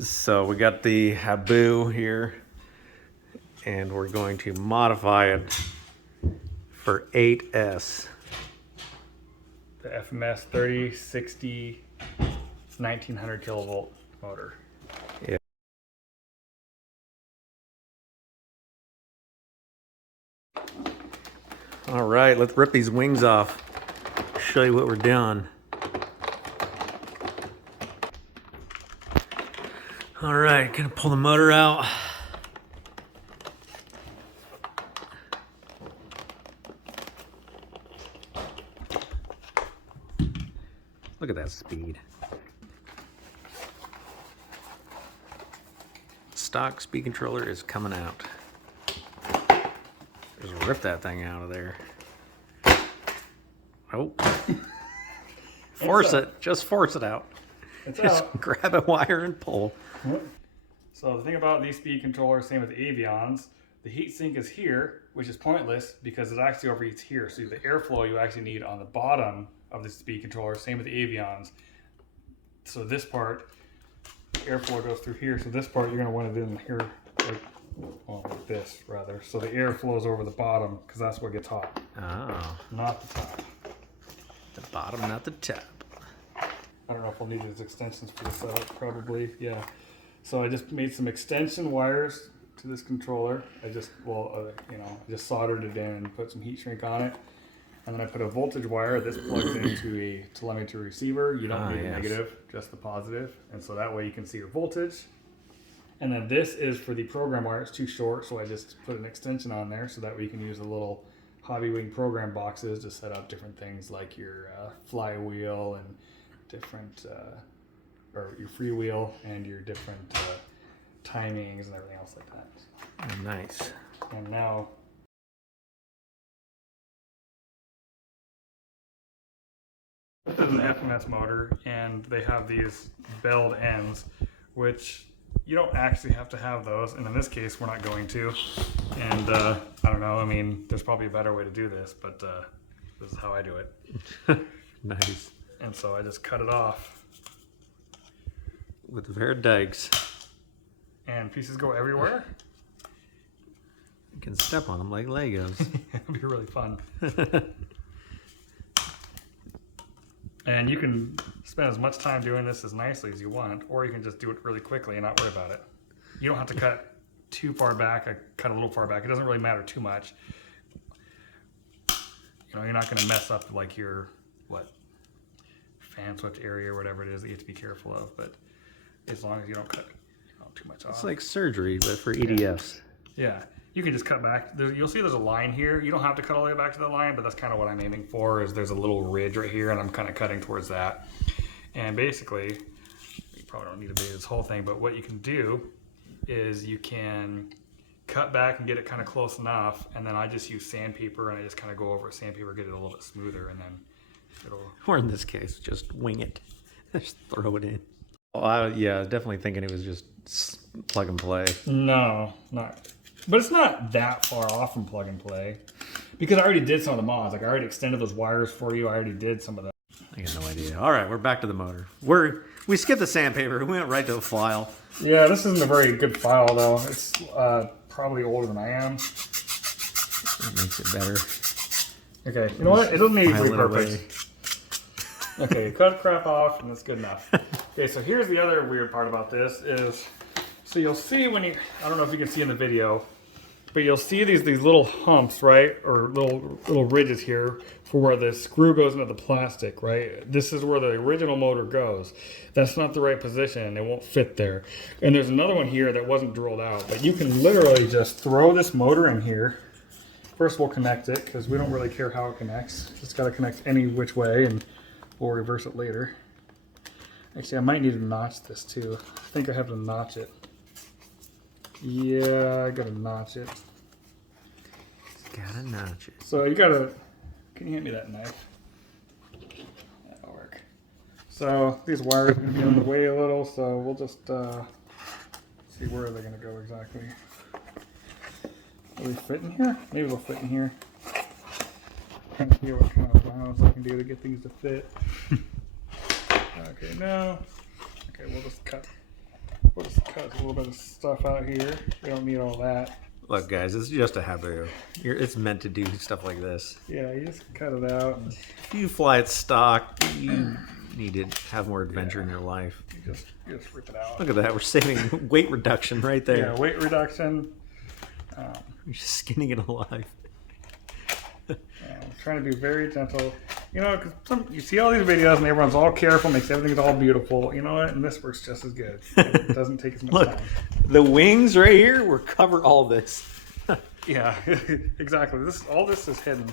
So we got the Habu here, and we're going to modify it for 8S. The FMS 3060 1900 kilovolt motor. Yeah. All right, let's rip these wings off. Show you what we're doing. All right, gonna pull the motor out. Look at that speed. Stock speed controller is coming out. Just rip that thing out of there. Oh. Force it. Just force it out. It's Just out. grab a wire and pull. So the thing about these speed controllers, same with the Avions, the heat sink is here, which is pointless because it actually overheats here. So the airflow you actually need on the bottom of the speed controller, same with the Avions. So this part, airflow goes through here. So this part you're gonna want it in here, like this rather. So the air flows over the bottom because that's what gets hot. Oh. Not the top. The bottom, not the top. I don't know if we'll need these extensions for the setup, probably, yeah. So I just made some extension wires to this controller. I just, just soldered it in and put some heat shrink on it. And then I put a voltage wire. This plugs into a telemetry receiver. You don't need the negative, just the positive. And so that way you can see your voltage. And then this is for the program wire. It's too short, so I just put an extension on there so that way you can use the little hobby wing program boxes to set up different things like your flywheel and different, or your freewheel and your different timings and everything else like that. Oh, nice. And now, this is an FMS motor, and they have these belled ends, which you don't actually have to have those, and in this case we're not going to. And I don't know, I mean, there's probably a better way to do this, but this is how I do it. Nice. And so I just cut it off. With a pair of dikes. And pieces go everywhere. You can step on them like Legos. It'll be really fun. And you can spend as much time doing this as nicely as you want, or you can just do it really quickly and not worry about it. You don't have to cut too far back. I cut a little far back. It doesn't really matter too much. You know, you're not going to mess up like your, fan switch area or whatever it is that you have to be careful of. But as long as you don't cut too much off. It's like surgery, but for EDFs. Yeah. You can just cut back. You'll see there's a line here. You don't have to cut all the way back to the line, but that's kind of what I'm aiming for. Is there's a little ridge right here, and I'm kind of cutting towards that. And basically, you probably don't need to do this whole thing, but what you can do is you can cut back and get it kind of close enough, and then I just use sandpaper, and I just kind of go over sandpaper, get it a little bit smoother, and then it'll... Or in this case, just wing it. Just throw it in. Well, yeah, I was definitely thinking it was just plug and play. No, not... But it's not that far off from plug and play, because I already did some of the mods. Like I already extended those wires for you. I already did some of that. I got no idea. All right, we're back to the motor. We skipped the sandpaper. We went right to the file. Yeah, this isn't a very good file though. It's probably older than I am. That makes it better. Okay, you know what? It doesn't need to be perfect. Okay, cut crap off, and that's good enough. Okay, so here's the other weird part about this is. So you'll see when you, I don't know if you can see in the video, but you'll see these little humps, right? Or little ridges here for where the screw goes into the plastic, right? This is where the original motor goes. That's not the right position. It won't fit there. And there's another one here that wasn't drilled out, but you can literally just throw this motor in here. First we'll connect it because we don't really care how it connects. Just got to connect any which way and we'll reverse it later. Actually, I might need to notch this too. I think I have to notch it. Yeah, I gotta notch it. Gotta notch it. So you gotta, can you hand me that knife? That'll work. So these wires are gonna be on the way a little, so we'll just see where they're gonna go exactly. Will they fit in here? Maybe they'll fit in here. Trying to see what kind of wows I can do to get things to fit. Okay, no. Okay, we'll just cut. We'll just cut a little bit of stuff out here. We don't need all that. Look, guys, it's just a Habu. It's meant to do stuff like this. Yeah, you just cut it out. And If you fly it stock, you need to have more adventure in your life. you just rip it out. Look at that. We're saving weight reduction right there. Yeah, weight reduction. We're just skinning it alive. I'm trying to be very gentle. You know, because you see all these videos and everyone's all careful, makes everything's all beautiful. You know what? And this works just as good. It doesn't take as much Look, time. the wings right here will cover all this. Yeah, exactly. All this is hidden.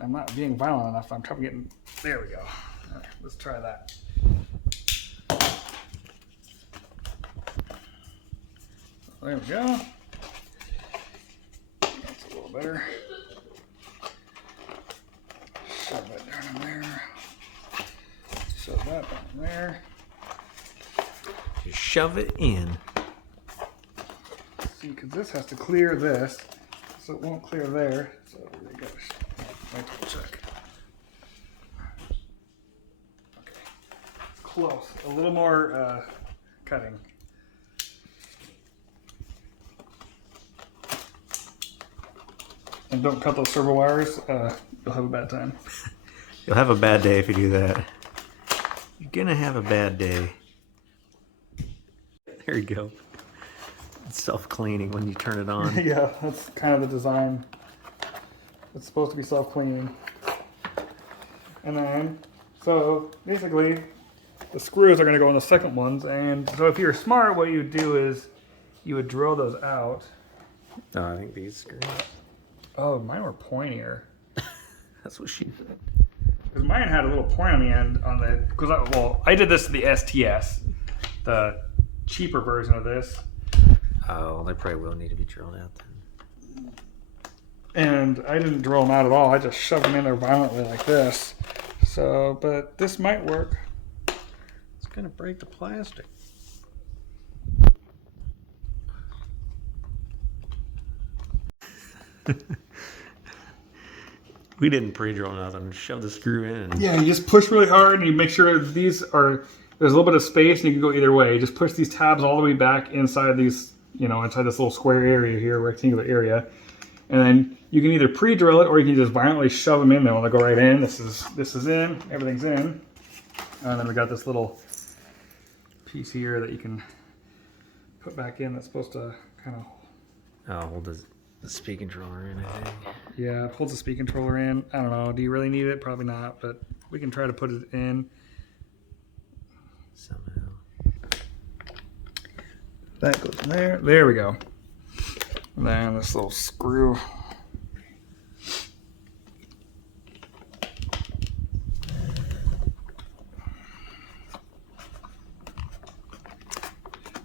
I'm not being violent enough. I'm probably getting. There we go. All right, let's try that. There we go. That's a little better. Shove that down in there. Shove that down in there. Just shove it in. See, because this has to clear this, so it won't clear there. So we got to double check. Okay, close. A little more cutting. And don't cut those servo wires. You'll have a bad time. You'll have a bad day if you do that. You're gonna have a bad day. There you go. It's self-cleaning when you turn it on. Yeah, that's kind of the design. It's supposed to be self-cleaning. And then, so basically, the screws are going to go in the second ones. And so if you're smart, what you would do is you would drill those out. Oh, I think these screws. Oh, mine were pointier. That's what she said. Because mine had a little point on the end on the. Because I did this to the STS, the cheaper version of this. Oh, they probably will need to be drilled out then. And I didn't drill them out at all. I just shoved them in there violently like this. So, but this might work. It's gonna break the plastic. We didn't pre-drill nothing. Shove the screw in. Yeah, you just push really hard and you make sure there's a little bit of space and you can go either way. Just push these tabs all the way back inside these, inside this little square area here, rectangular area. And then you can either pre-drill it or you can just violently shove them in there. When they go right in, this is in, everything's in. And then we got this little piece here that you can put back in that's supposed to kind of... Oh, hold the speed controller in, I think. Yeah, it holds the speed controller in. I don't know. Do you really need it? Probably not, but we can try to put it in. Somehow. That goes in there. There we go. And then this little screw.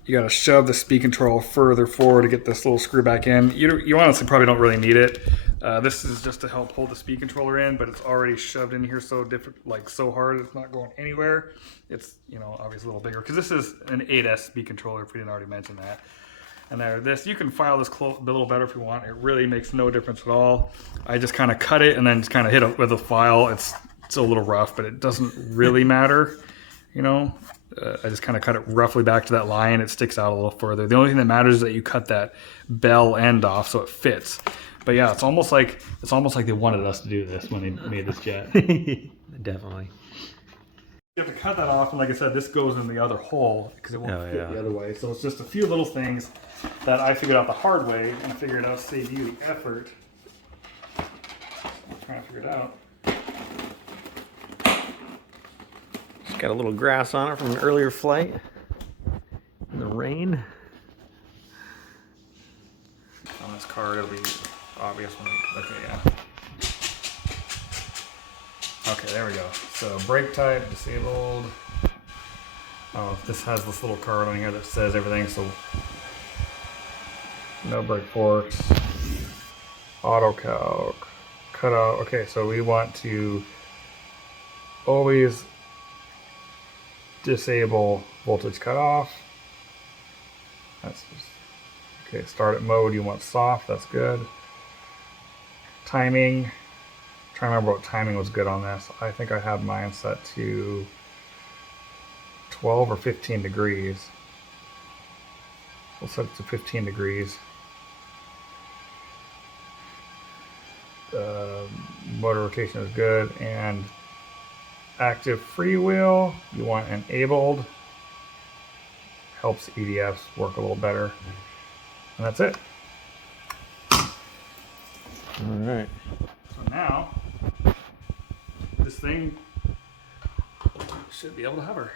You got to shove the speed control further forward to get this little screw back in. You honestly probably don't really need it. This is just to help hold the speed controller in, but it's already shoved in here so so hard it's not going anywhere. It's obviously a little bigger because this is an 8S speed controller. If we didn't already mention that. And you can file this a little better if you want. It really makes no difference at all. I just kind of cut it and then just kind of hit it with a file. It's a little rough, but it doesn't really matter. I just kind of cut it roughly back to that line. It sticks out a little further. The only thing that matters is that you cut that bell end off so it fits. But yeah, it's almost like they wanted us to do this when they made this jet. Definitely. You have to cut that off, and like I said, this goes in the other hole because it won't fit the other way. So it's just a few little things that I figured out the hard way and figured out save you the effort. I'm trying to figure it out. Just got a little grass on it from an earlier flight in the rain. On this card, it'll be obvious when okay, yeah. Okay, there we go. So brake type, disabled. Oh, this has this little card on here that says everything, so no brake forks. Auto calc. Cut out. Okay, so we want to always disable voltage cutoff. That's just, okay, start at mode, you want soft, that's good. Timing. Trying to remember what timing was good on this. I think I have mine set to 12 or 15 degrees. We'll set it to 15 degrees. Motor rotation is good, and active freewheel you want enabled. Helps EDFs work a little better. And that's it. All right. So now, this thing should be able to hover.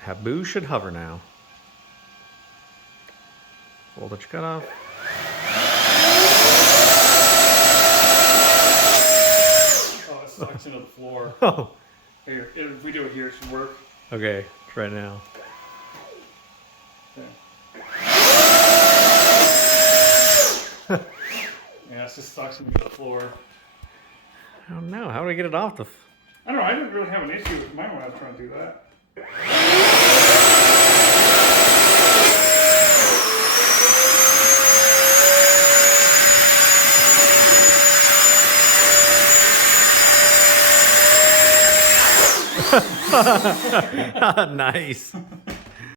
Habu should hover now. Voltage cutoff. Oh, it sucks into the floor. Oh. Here, if we do it here, it should work. Okay, try it now. Okay. Yeah, it just sucks into the floor. Oh no, how do I get it off the... I don't know, I didn't really have an issue with mine when I was trying to do that. Nice.